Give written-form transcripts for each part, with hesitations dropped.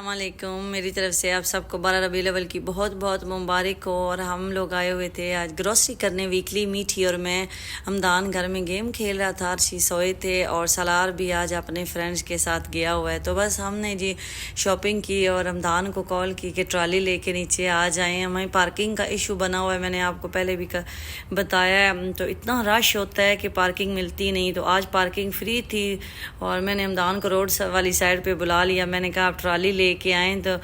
अस्सलामुअलैकुम। मेरी तरफ से आप सबको 12 रबीउल अव्वल की बहुत बहुत मुबारक हो। और हम लोग आए हुए थे आज ग्रोसरी करने वीकली मीठी, और मैं हमदान घर में गेम खेल रहा था, अर्शी सोए थे, और सलार भी आज अपने फ्रेंड्स के साथ गया हुआ है। तो बस हमने जी शॉपिंग की और हमदान को कॉल की कि ट्रॉली लेके नीचे आ जाएं। हमें पार्किंग का इशू बना हुआ है, मैंने आपको पहले भी बताया है। तो इतना रश होता है कि पार्किंग मिलती नहीं। तो आज पार्किंग फ्री थी और मैंने हमदान को रोड वाली साइड पे बुला लिया। मैंने कहा आप ट्रॉली लेके आएँ तो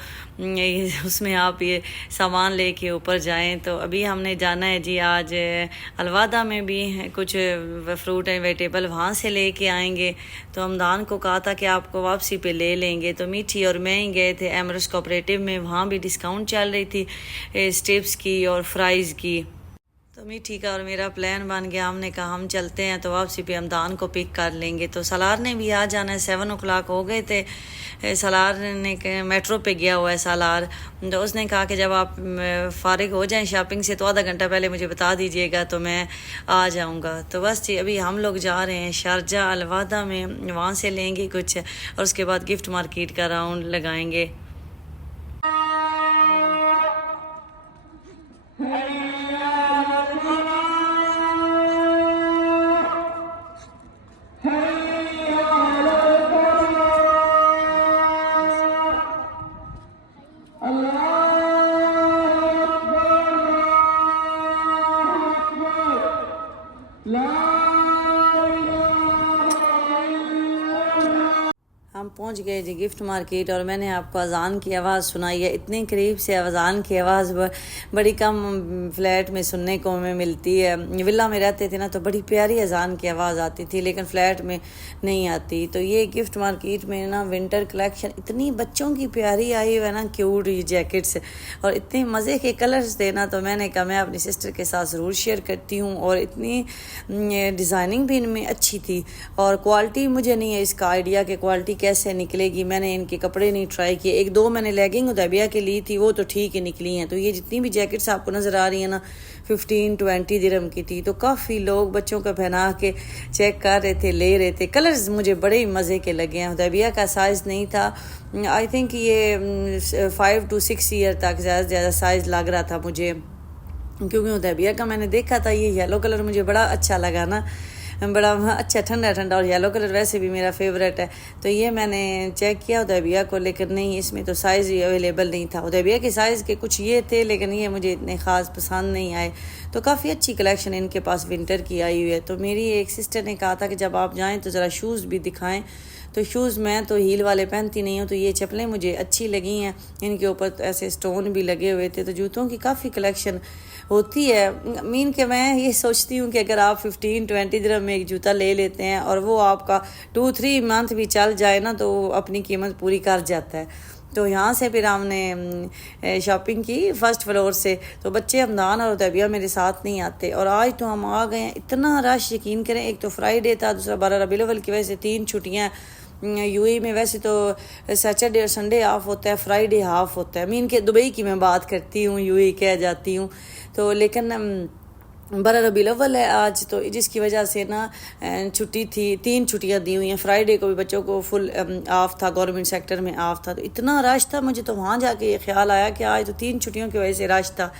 उसमें आप ये सामान लेके ऊपर जाएं। तो अभी हमने जाना है जी आज अलवादा में भी कुछ फ्रूट एंड वेजिटेबल वहाँ से लेके आएंगे। तो हमदान को कहा था कि आपको वापसी पे ले लेंगे। तो मीठी और मैं ही गए थे एमरस कोऑपरेटिव में, वहाँ भी डिस्काउंट चल रही थी स्ट्रिप्स की और फ्राइज़ की। तो मीठी का और मेरा प्लान बन गया, हमने कहा हम चलते हैं तो वापसी पे हमदान को पिक कर लेंगे। तो सलार ने भी आ जाना है, 7 o'clock हो गए थे। सलार ने मेट्रो पे गया हुआ है सलार। तो उसने कहा कि जब आप फारिग हो जाएं शॉपिंग से तो आधा घंटा पहले मुझे बता दीजिएगा तो मैं आ जाऊंगा। तो बस जी अभी हम लोग जा रहे हैं शारजा अलवादा में, वहाँ से लेंगे कुछ और उसके बाद गिफ्ट मार्केट का राउंड लगाएंगे। हम पहुंच गए जी गिफ्ट मार्केट और मैंने आपको अजान की आवाज़ सुनाई है। इतने करीब से अजान की आवाज़ बड़ी कम फ्लैट में सुनने को हमें मिलती है। विला में रहते थे ना तो बड़ी प्यारी अजान की आवाज़ आती थी, लेकिन फ्लैट में नहीं आती। तो ये गिफ्ट मार्केट में ना विंटर कलेक्शन इतनी बच्चों की प्यारी आई है ना, क्यूट जैकेट्स और इतने मज़े के कलर्स थे ना। तो मैंने कहा मैं अपनी सिस्टर के साथ ज़रूर शेयर करती हूँ। और इतनी डिज़ाइनिंग भी इनमें अच्छी थी और क्वालिटी मुझे नहीं है इसका आइडिया कि क्वालिटी कैसे निकलेगी। मैंने इनके कपड़े नहीं ट्राई किए। एक दो मैंने लेगिंग उदैबिया के ली थी, वो तो ठीक ही निकली हैं। तो ये जितनी भी जैकेट्स आपको नज़र आ रही हैं ना 15-20 दिरहम की थी। तो काफ़ी लोग बच्चों को पहना के चेक कर रहे थे, ले रहे थे। कलर्स मुझे बड़े ही मज़े के लगे हैं। उदैबिया का साइज़ नहीं था, आई थिंक ये 5 to 6 ईयर तक ज़्यादा से ज़्यादा साइज़ लग रहा था मुझे, क्योंकि उदैबिया का मैंने देखा था। ये येलो कलर मुझे बड़ा अच्छा लगा ना, बड़ा अच्छा ठंडा ठंडा, और येलो कलर वैसे भी मेरा फेवरेट है। तो ये मैंने चेक किया उदैबिया को, लेकिन नहीं इसमें तो साइज़ ही अवेलेबल नहीं था। उदैबिया के साइज़ के कुछ ये थे, लेकिन ये मुझे इतने ख़ास पसंद नहीं आए। तो काफ़ी अच्छी कलेक्शन इनके पास विंटर की आई हुई है। तो मेरी एक सिस्टर ने कहा था कि जब आप जाएँ तो ज़रा शूज़ भी दिखाएँ। तो शूज़ मैं तो हील वाले पहनती नहीं हूँ, तो ये चप्पलें मुझे अच्छी लगी हैं। इनके ऊपर तो ऐसे स्टोन भी लगे हुए थे। तो जूतों की काफ़ी कलेक्शन होती है। मीन के मैं ये सोचती हूँ कि अगर आप 15-20 दिरहम में एक जूता ले लेते हैं और वो आपका 2-3 मंथ भी चल जाए ना तो अपनी कीमत पूरी कर जाता है। तो यहाँ से फिर हमने शॉपिंग की फर्स्ट फ्लोर से। तो बच्चे हमदान और उदैबिया मेरे साथ नहीं आते और आज तो हम आ गए हैं। इतना रश यकीन करें, एक तो फ्राइडे था, दूसरा 12 रबीउल अव्वल की वजह से 3 छुट्टियाँ। यूएई में वैसे तो सैटरडे और संडे ऑफ होता है, फ्राइडे हाफ होता है। मीन के दुबई की मैं बात करती हूँ, यूएई कह जाती हूँ। तो लेकिन 12 रबीउल अव्वल है आज, तो जिसकी वजह से ना छुट्टी थी। 3 छुट्टियां दी हुई हैं। फ्राइडे को भी बच्चों को फुल ऑफ था, गवर्नमेंट सेक्टर में ऑफ था। तो इतना रश था, मुझे तो वहाँ जाके ये ख्याल आया कि आज तो 3 छुट्टियों की वजह से रश था।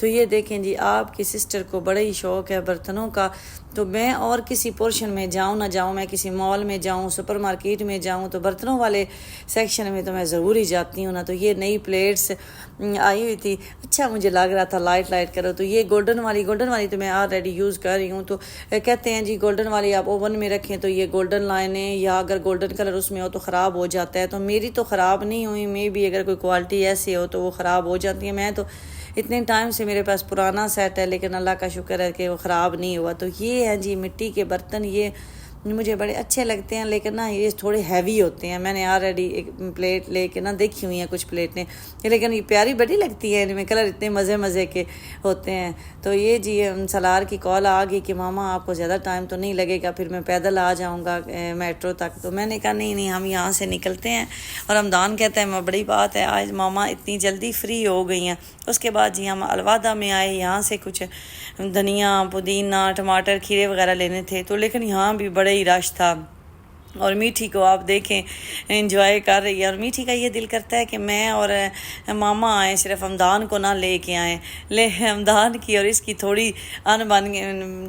तो ये देखें जी, आपकी सिस्टर को बड़ा ही शौक़ है बर्तनों का। तो मैं और किसी पोर्शन में जाऊँ ना जाऊँ, मैं किसी मॉल में जाऊँ, सुपर मार्केट में जाऊँ, तो बर्तनों वाले सेक्शन में तो मैं ज़रूर ही जाती हूँ ना। तो ये नई प्लेट्स आई हुई थी, अच्छा मुझे लग रहा था लाइट करो। तो ये गोल्डन वाली तो मैं ऑलरेडी यूज़ कर रही हूँ। तो कहते हैं जी गोल्डन वाली आप ओवन में रखें तो ये गोल्डन लाइनें या अगर गोल्डन कलर उसमें हो तो ख़राब हो जाता है। तो मेरी तो ख़राब नहीं हुई, मे भी अगर कोई क्वालिटी ऐसी हो तो वो ख़राब हो जाती है। मैं तो इतने टाइम से मेरे पास पुराना सेट है, लेकिन अल्लाह का शुक्र है कि वो ख़राब नहीं हुआ। तो ये है जी मिट्टी के बर्तन, ये मुझे बड़े अच्छे लगते हैं, लेकिन ना ये थोड़े हैवी होते हैं। मैंने ऑलरेडी एक प्लेट लेके ना देखी हुई हैं कुछ प्लेटें, लेकिन ये प्यारी बड़ी लगती है, इनमें कलर इतने मज़े के होते हैं। तो ये जी सलार की कॉल आ गई कि मामा आपको ज़्यादा टाइम तो नहीं लगेगा, फिर मैं पैदल आ जाऊँगा मेट्रो तक। तो मैंने कहा नहीं हम यहाँ से निकलते हैं। और हमदान कहता है बड़ी बात है, आज मामा इतनी जल्दी फ्री हो गई हैं। उसके बाद जी हम अलवादा में आए, यहाँ से कुछ धनिया, पुदीना, टमाटर, खीरे वगैरह लेने थे। तो लेकिन यहाँ भी बड़े ही रश था। और मीठी को आप देखें एंजॉय कर रही है। और मीठी का ये दिल करता है कि मैं और मामा आए, सिर्फ हमदान को ना लेके आएँ, ले हमदान की और इसकी थोड़ी अनबन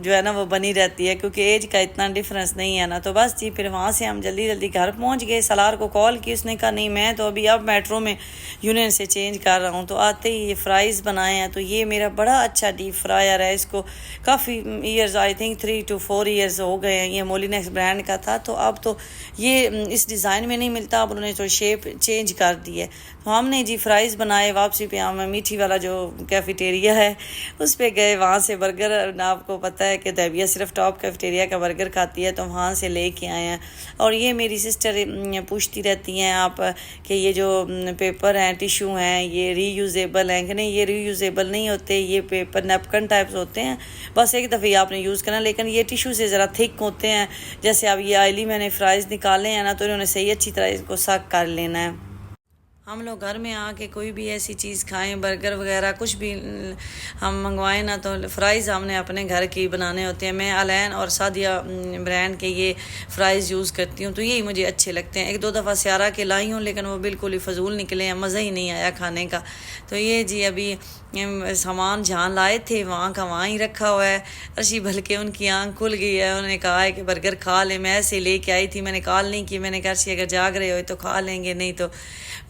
जो है ना वो बनी रहती है, क्योंकि एज का इतना डिफरेंस नहीं है ना। तो बस जी फिर वहाँ से हम जल्दी जल्दी घर पहुँच गए। सलार को कॉल की, उसने कहा नहीं मैं तो अभी अब मेट्रो में यूनियन से चेंज कर रहा हूँ। तो आते ही ये फ्राइज़ बनाए हैं। तो ये मेरा बड़ा अच्छा डीप फ्रायर है, इसको काफ़ी years I think 3 to 4 years हो गए हैं। ये मोलिनेक्स ब्रांड का था, तो अब तो ये इस डिज़ाइन में नहीं मिलता, अब उन्होंने तो शेप चेंज कर दी है। तो हमने जी फ्राइज़ बनाए। वापसी पे हम मीठी वाला जो कैफेटेरिया है उस पे गए, वहाँ से बर्गर, आपको पता है कि दबिया सिर्फ टॉप कैफेटेरिया का बर्गर खाती है, तो वहाँ से लेके आए हैं। और ये मेरी सिस्टर पूछती रहती हैं आप कि ये जो पेपर हैं, टिशू हैं, ये रीयूज़ेबल हैं कि नहीं। ये रीयूज़ेबल नहीं होते, ये पेपर नैपकिन टाइप्स होते हैं, बस एक दफ़े आपने यूज़ करना। लेकिन ये टिशू से ज़रा थिक होते हैं। जैसे अब ये आयली मैंने फ्राइज़ निकाले हैं ना, तो इन्होंने सही अच्छी तरह इसको सक कर लेना है। हम लोग घर में आके कोई भी ऐसी चीज़ खाएं, बर्गर वगैरह कुछ भी हम मंगवाएं ना, तो फ़्राइज़ हमने अपने घर के बनाने होते हैं। मैं अलैन और सादिया ब्रांड के ये फ़्राइज़ यूज़ करती हूँ, तो यही मुझे अच्छे लगते हैं। 1-2 दफ़ा सियारा के लाई हूँ, लेकिन वो बिल्कुल ही फजूल निकले हैं, मज़ा ही नहीं आया खाने का। तो ये जी अभी सामान जहाँ लाए थे वहाँ का वहाँ ही रखा हुआ है। अर्शी बल्कि उनकी आँख खुल गई है, उन्होंने कहा है कि बर्गर खा ले। मैं ऐसे लेके आई थी, मैंने कॉल नहीं की, मैंने कहा अर्शी अगर जाग रहे हो तो खा लेंगे, नहीं तो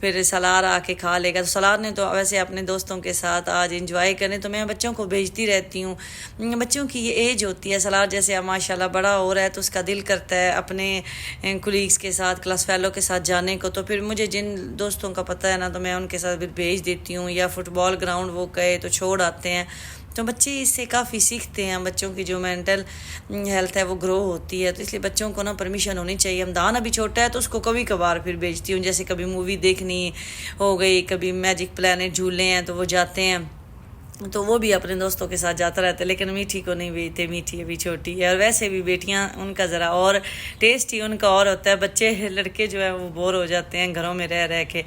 फिर सलार आके खा लेगा। तो सलार ने तो वैसे अपने दोस्तों के साथ आज इंजॉय करें, तो मैं बच्चों को भेजती रहती हूँ। बच्चों की ये एज होती है, सलार जैसे अब माशाल्लाह बड़ा हो रहा है, तो उसका दिल करता है अपने कुलीग्स के साथ, क्लास फेलो के साथ जाने को। तो फिर मुझे जिन दोस्तों का पता है ना, तो मैं उनके साथ फिर भेज देती हूँ, या फुटबॉल ग्राउंड वो गए तो छोड़ आते हैं। तो बच्चे इससे काफ़ी सीखते हैं, बच्चों की जो मेंटल हेल्थ है वो ग्रो होती है। तो इसलिए बच्चों को ना परमिशन होनी चाहिए। हमदान अभी छोटा है, तो उसको कभी कभार फिर भेजती हूँ, जैसे कभी मूवी देखनी हो गई, कभी मैजिक प्लैनेट झूले हैं तो वो जाते हैं, तो वो भी अपने दोस्तों के साथ जाता रहता है। लेकिन मीठी को नहीं भेजते, मीठी अभी छोटी है। और वैसे भी बेटियां, उनका ज़रा और टेस्ट ही उनका और होता है। बच्चे लड़के जो है वो बोर हो जाते हैं घरों में रह रह के।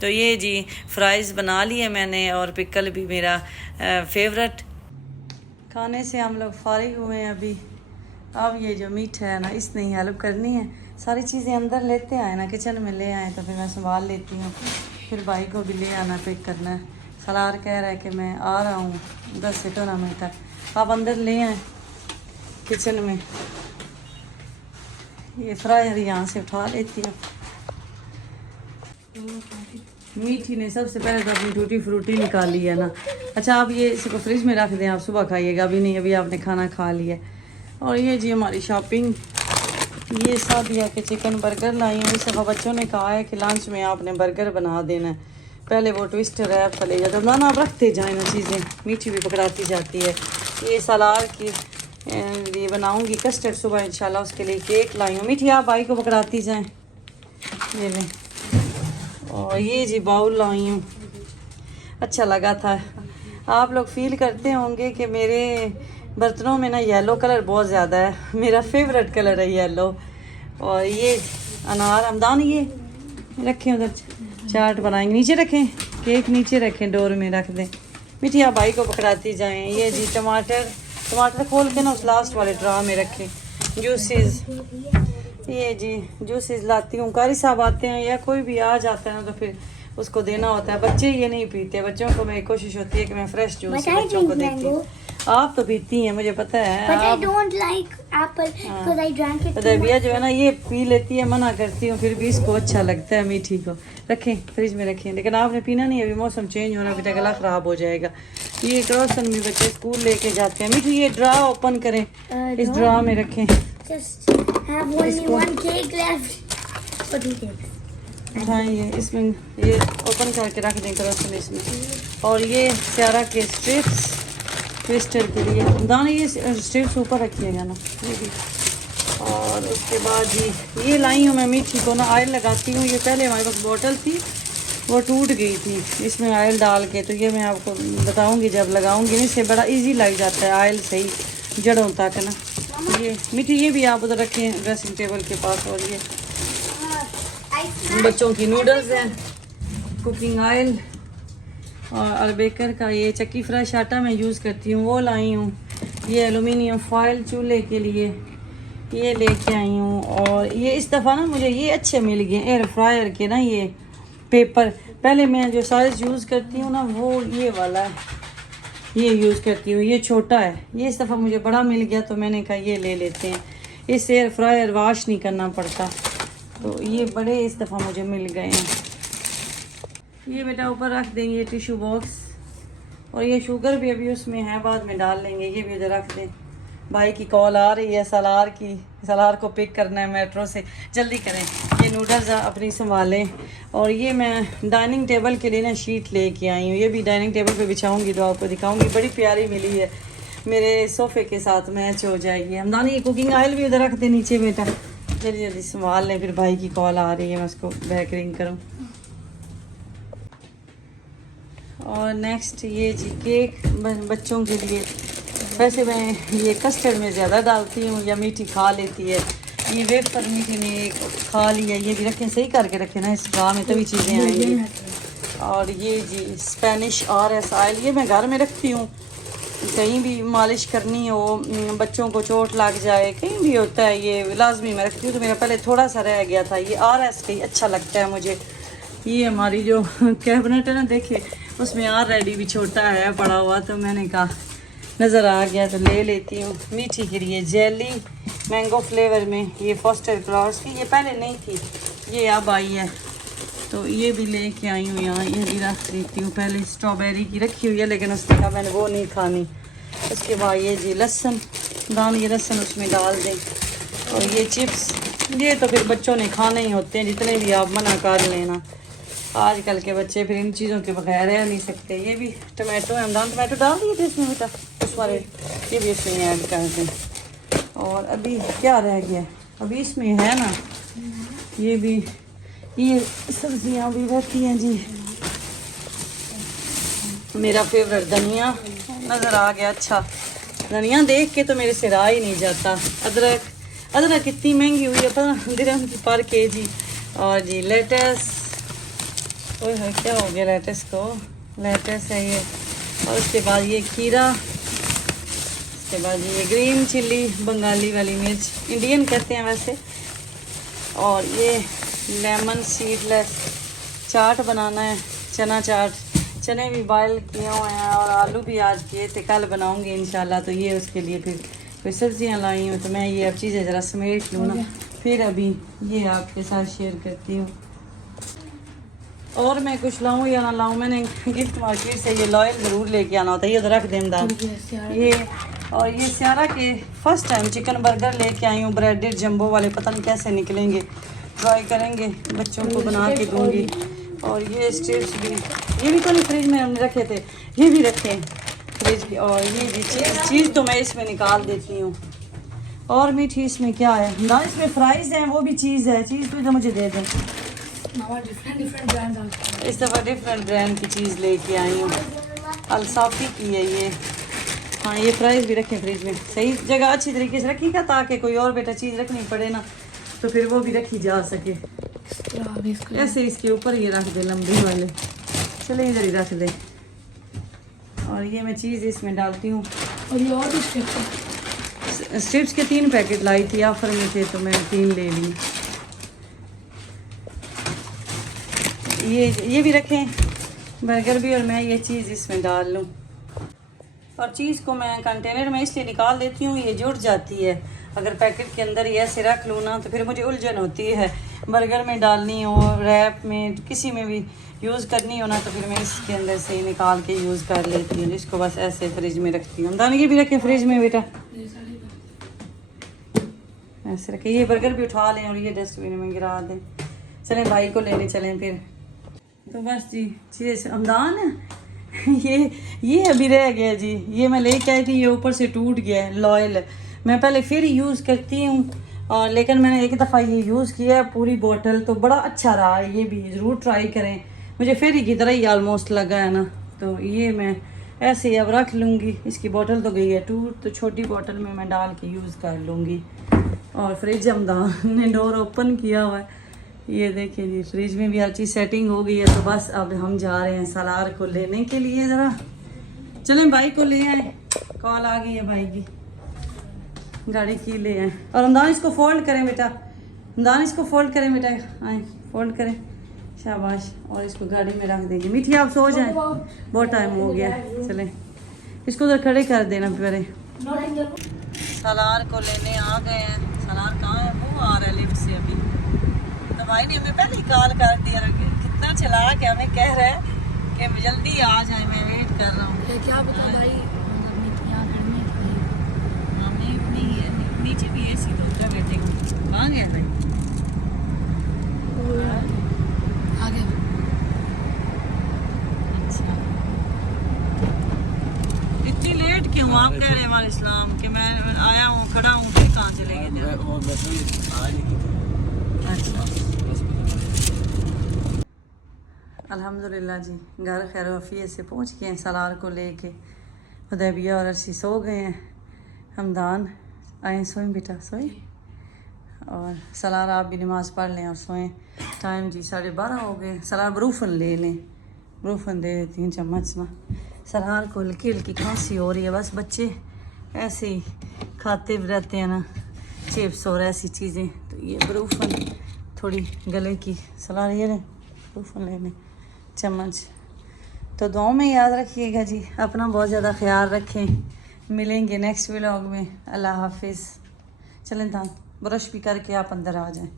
तो ये जी फ्राइज़ बना लिए मैंने, और पिकल भी मेरा फेवरेट। खाने से हम लोग फारिग हुए हैं अभी। अब ये जो मीठा है ना, इसने ही हेल्प करनी है। सारी चीज़ें अंदर लेते आए ना, किचन में ले आए, तो फिर मैं संभाल लेती हूँ। फिर भाई को भी ले आना, पिक करना है। सलार कह रहा है कि मैं आ रहा हूँ 10 से 15 मिनट तक, आप अंदर ले आए किचन में। ये फ्रायर यहाँ से उठा लेती हूँ। मीठी ने सबसे पहले तो अपनी टूटी फ्रूटी निकाली है ना। अच्छा, आप ये इसको फ्रिज में रख दें, आप सुबह खाइएगा, अभी नहीं, अभी आपने खाना खा लिया। और ये जी हमारी शॉपिंग, ये सादिया के चिकन बर्गर लाई हूँ। इस दफ़ा बच्चों ने कहा है कि लंच में आपने बर्गर बना देना है। पहले वो ट्विस्टर रैप का ले जाते, ना आप रखते जाए ना चीज़ें, मीठी भी पकड़ाती जाती है। ये सलार की ये बनाऊँगी कस्टर्ड सुबह इंशाल्लाह, उसके लिए केक लाई हूँ। मीठी आप भाई को पकड़ाती जाएँ, ये लें। और ये जी बाउल लाई हूँ, अच्छा लगा था। आप लोग फील करते होंगे कि मेरे बर्तनों में ना येलो कलर बहुत ज़्यादा है, मेरा फेवरेट कलर है येलो। और ये अनार हमदान ये रखें, उधर चाट बनाएंगे, नीचे रखें, केक नीचे रखें, डोर में रख दें। मीठी आप भाई को पकड़ाती जाएं। ये जी टमाटर खोल के ना उस लास्ट वाले ड्रा में रखें। जूसेस, ये जी जूसेस लाती हूँ। कारी साहब आते हैं या कोई भी आ जाता है ना, तो फिर उसको देना होता है। बच्चे ये नहीं पीते, बच्चों को मेरी कोशिश होती है कि मैं फ्रेश जूस बच्चों को देती हूँ। आप तो पीती हैं, मुझे पता है। But I don't like apple because I drank it too दबिया much. जो है ना ये पी लेती है, मना करती हूँ, फिर भी इसको अच्छा लगता है मीठी को। रखें फ्रिज में रखें, लेकिन आपने पीना नहीं, अभी मौसम चेंज होना, बेटा गला ख़राब हो जाएगा। ये क्रॉसन भी बच्चे स्कूल लेके जाते हैं। मीठी ये ड्रा ओपन करें, इस ड्रा में रखें। Just have only one cake left. For 2 cakes. हाँ, ये इसमें ये ओपन करके रख दें क्रॉसन इसमें। और ये सियारा के स्ट्रिप्स ट्विस्टर के लिए दाने, ये स्ट्रिप्स ऊपर रखिएगा ना, ये भी। और उसके बाद जी ये लाई हूँ मैं मीठी को ना, ऑयल लगाती हूँ। ये पहले हमारे पास बोतल थी, वो टूट गई थी, इसमें ऑयल डाल के। तो ये मैं आपको बताऊँगी जब लगाऊँगी, इससे बड़ा इजी लग जाता है ऑयल सही जड़ों तक ना। ये मीठी ये भी आप उधर रखें ड्रेसिंग टेबल के पास। और ये बच्चों की नूडल्स हैं, कुकिंग ऑयल और बेकर का ये चक्की फ्रेश आटा मैं यूज़ करती हूँ, वो लाई हूँ। ये एलुमिनियम फॉयल चूल्हे के लिए, ये लेके आई हूँ। और ये इस दफ़ा ना मुझे ये अच्छे मिल गए एयर फ्रायर के ना, ये पेपर। पहले मैं जो साइज़ यूज़ करती हूँ ना वो ये वाला है, ये यूज़ करती हूँ, ये छोटा है। ये इस दफ़ा मुझे बड़ा मिल गया तो मैंने कहा ये ले लेते हैं, इस एयर फ्रायर वॉश नहीं करना पड़ता। तो ये बड़े इस दफ़ा मुझे मिल गए हैं। ये बेटा ऊपर रख देंगे टिश्यू बॉक्स, और ये शुगर भी अभी उसमें है, बाद में डाल लेंगे। ये भी उधर रख दें। भाई की कॉल आ रही है सलार की, सलार को पिक करना है मेट्रो से, जल्दी करें। ये नूडल्स अपनी संभालें। और ये मैं डाइनिंग टेबल के लिए ना शीट लेके आई हूँ, ये भी डाइनिंग टेबल पे बिछाऊंगी तो आपको दिखाऊंगी। बड़ी प्यारी मिली है, मेरे सोफ़े के साथ मैच हो जाएगी। हमदानी ये कुकिंग ऑयल भी उधर रख दे नीचे बेटा, जल्दी जल्दी संभाल लें, फिर भाई की कॉल आ रही है, मैं उसको बैक रिंग करूँ। और नेक्स्ट ये जी केक बच्चों के लिए। वैसे मैं ये कस्टर्ड में ज़्यादा डालती हूँ, या मीठी खा लेती है। ये वेफर मीठी ने खा लिया, ये भी रखें, सही करके रखें ना, इस ड्रा में तभी चीज़ें आएंगी। और ये जी स्पेनिश RS ऑयल, ये मैं घर में रखती हूँ, कहीं भी मालिश करनी हो, बच्चों को चोट लग जाए, कहीं भी होता है, ये लाजमी मैं रखती हूँ। तो मेरा पहले थोड़ा सा रह गया था, ये RS का ही अच्छा लगता है मुझे। ये हमारी जो कैबिनेट है ना, देखे उसमें ऑलरेडी भी छोटा है पड़ा हुआ, तो मैंने कहा नज़र आ गया तो ले लेती हूँ। मीठी की ये जेली मैंगो फ्लेवर में, ये फॉस्टर क्रॉस की, ये पहले नहीं थी, ये अब आई है, तो ये भी लेके आई हूँ यहाँ। ये भी रख देती हूँ, पहले स्ट्रॉबेरी की रखी हुई है लेकिन उसने कहा मैंने वो नहीं खानी। उसके बाद ये जी लहसुन दान, ये लहसुन उसमें डाल दें। और ये चिप्स, ये तो फिर बच्चों ने खाने ही होते हैं, जितने भी आप मना कर लेना। आजकल के बच्चे फिर इन चीज़ों के बगैर रह नहीं सकते। ये भी टमाटो है, हमदान टमाटो डाल दिए थे इसमें बेटा, उस वाले, ये भी इसमें ऐड कर दें। और अभी क्या रह गया, अभी इसमें है ना, ये भी ये सब्जियां भी रहती हैं जी। मेरा फेवरेट धनिया नज़र आ गया, अच्छा धनिया देख के तो मेरे से रहा ही नहीं जाता। अदरक, अदरक कितनी महंगी हुई है, 15 दिरहम की पर केजी। और जी लेटस, ओए होए क्या हो गया लेटस को, लेटस है ये। और उसके बाद ये खीरा, उसके बाद ये ग्रीन चिल्ली, बंगाली वाली मिर्च, इंडियन कहते हैं वैसे। और ये लेमन सीडलेस चाट बनाना है, चना चाट, चने भी बॉयल किए हुए हैं और आलू भी आज किए थे, कल बनाऊंगी इंशाल्लाह। तो ये उसके लिए फिर कोई सब्जियां लाई हूँ, तो मैं ये अब चीज़ें ज़रा समेट लूँ ना, फिर अभी ये आपके साथ शेयर करती हूँ। और मैं कुछ लाऊं या ना लाऊं, मैंने गिफ्ट मार्केट से ये लॉयल ज़रूर लेके आना होता है, ये रख दें दाम ये। और ये सियारा के फर्स्ट टाइम चिकन बर्गर लेके आई हूँ, ब्रेडेड जंबो वाले, पता नहीं कैसे निकलेंगे, ट्राई करेंगे, बच्चों को बना के दूंगी। और ये स्ट्रिप्स भी, ये भी तो नहीं फ्रिज में हमने रखे थे, ये भी रखे फ्रिज की। और ये भी चीज़ तो मैं इसमें निकाल देती हूँ। और मीठी इसमें क्या है ना, इसमें फ्राइज़ हैं, वो भी चीज़ है, चीज़ तो मुझे दे दें। डिफरेंट ब्रांड, इस दफ़ा डिफरेंट ब्रांड की चीज़ लेके आई हूँ, अल्साफी की है ये। हाँ ये फ्राइज़ भी रखें फ्रिज में, सही जगह अच्छी तरीके से रखिएगा ताकि कोई और बेटा चीज़ रखनी पड़े ना, तो फिर वो भी रखी जा सके। ऐसे इसके ऊपर ये रख दे लंबी वाले, चले इधर ही रख दे। और ये मैं चीज़ इसमें डालती हूँ। और ये और भी स्ट्रिप्स के 3 पैकेट लाई थी, ऑफर में थे तो मैंने 3 ले ली। ये भी रखें बर्गर भी, और मैं ये चीज़ इसमें डाल लूँ। और चीज़ को मैं कंटेनर में इसलिए निकाल देती हूँ, ये जुड़ जाती है। अगर पैकेट के अंदर ये ऐसे रख लूँ ना तो फिर मुझे उलझन होती है, बर्गर में डालनी हो, रैप में, किसी में भी यूज़ करनी हो ना, तो फिर मैं इसके अंदर से ही निकाल के यूज़ कर लेती हूँ। इसको बस ऐसे फ्रिज में रखती हूँ। दाने भी रखें फ्रिज में बेटा, ऐसे रखें। ये बर्गर भी उठा लें और ये डस्टबिन में गिरा दें। चलें भाई को लेने चलें फिर। तो बस जी चीज़ हमदान ये अभी रह गया जी, ये मैं लेके आई थी, ये ऊपर से टूट गया है लॉयल। मैं पहले फिर यूज़ करती हूँ, और लेकिन मैंने एक दफ़ा ये यूज़ किया है पूरी बोतल, तो बड़ा अच्छा रहा है। ये भी ज़रूर ट्राई करें, मुझे फिर ही की तरह ही ऑलमोस्ट लगा है ना। तो ये मैं ऐसे ही अब रख लूँगी, इसकी बोतल तो गई है टूट, तो छोटी बोतल में मैं डाल के यूज़ कर लूँगी। और फ्रिज हमदान ने डोर ओपन किया हुआ है, ये देखिए जी, फ्रिज में भी हर चीज़ सेटिंग हो गई है। तो बस अब हम जा रहे हैं सलार को लेने के लिए। ज़रा चलें भाई को ले आए, कॉल आ गई है भाई की। गाड़ी की ले आए। और हमदान इसको फोल्ड करें बेटा, हमदान इसको फोल्ड करें बेटा, आए फोल्ड करें, शाबाश। और इसको गाड़ी में रख देंगे। मीठी आप सो जाएं, बहुत टाइम हो गया। चलें इसको उधर खड़े कर देना पहले। सलार को लेने आ गए हैं। सलार कहाँ है? वो आ रहा है लिफ्ट से अभी। तो भाई ने हमें पहले ही कॉल कर दिया, कितना चला के हमें कह रहा है कि जल्दी आ जाए, मैं वेट कर रहा हूँ। क्या पता भाई नीचे भी एसी तो होता है बैठे। कहाँ गया भाई? आगे अच्छा इतनी लेट क्यों? आप कह रहे हैं वाले इस्लाम कि मैं आया हूँ खड़ा हूँ, फिर कहाँ चले गए? अच्छा अल्हम्दुलिल्लाह जी, घर खैर वफ़ियत से पहुँच गए हैं। सलार को लेके हुदैबिया और अर्शी सो गए हैं। हमदान आए, सोएं बेटा सोएं। और सलार आप भी नमाज़ पढ़ लें और सोएं। टाइम जी 12:30 हो गए। सलार ब्रूफन ले लें, ब्रूफन दे देती हूँ चम्मच ना। सलार को हल्की हल्की खांसी हो रही है, बस बच्चे ऐसे ही खाते रहते हैं ना चिप्स और ऐसी चीज़ें। तो ये ब्रूफन थोड़ी गले की। सलार ये लें ब्रूफन ले लें चम्मच। तो दुआओं में याद रखिएगा जी, अपना बहुत ज़्यादा ख्याल रखें। मिलेंगे नेक्स्ट व्लॉग में। अल्लाह हाफिज़। चलें दान ब्रश भी करके आप अंदर आ जाएं,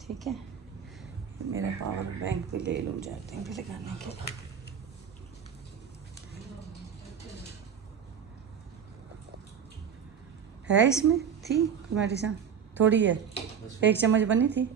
ठीक है? मेरा पावर बैंक भी ले लूँ जाते हैं भी लगाने के लिए। है इसमें थी मेडिसिन थोड़ी है, 1 चम्मच बनी थी।